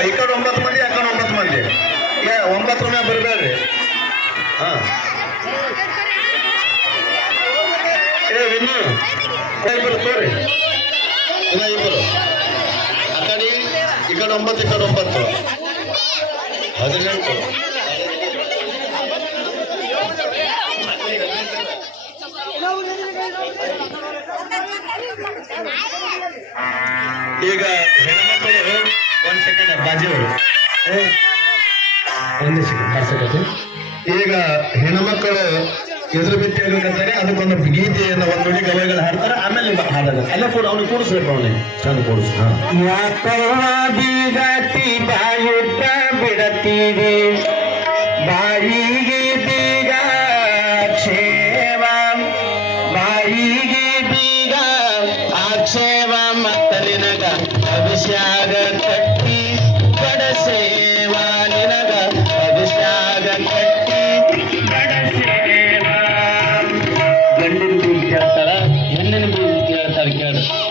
ಈ ಕಡೆ ಒಂಬತ್ತು ಮಂದಿ, ಆ ಕಡೆ ಒಂಬತ್ತು ಮಂದಿ. ಏ, ಒಂಬತ್ತು ಮನೆ ಬರಬೇಡ್ರಿ ಹಾ. ಏ, ವಿನ್ನು. ಇಬ್ಬರು ತೋರಿ. ಇನ್ನ ಇಬ್ಬರು ಆ ಕಡೆ ಈ ಕಡೆ ಒಂಬತ್ತು ಈಗ ಸೆಕೆಂಡ್ ಈಗ ಹೆಣ್ಮಕ್ಕಳು ಎದುರು ಬಿಟ್ಟು ಹೇಳ್ಬೇಕಂತಾರೆ ಅದಕ್ಕೊಂದು ಗೀತೆಯನ್ನು, ಒಂದು ನುಡಿ ಗವಾಯಿಗಳು ಹಾಡ್ತಾರೆ, ಆಮೇಲೆ ಹಾಡಲ್ಲ ಅಲ್ಲ ಕೂಡ ಅವನು ಕೂಡಿಸ್ಬೇಕು ಅವನೇ ಚಂದ ಕೂಡಿಸ್ ಕ್ಷೇಮ. ಬಾಯಿಗೆ ಬೀಗ ಆಕ್ಷೇಮ ಮತ್ತಲಿನಗ Tarkan.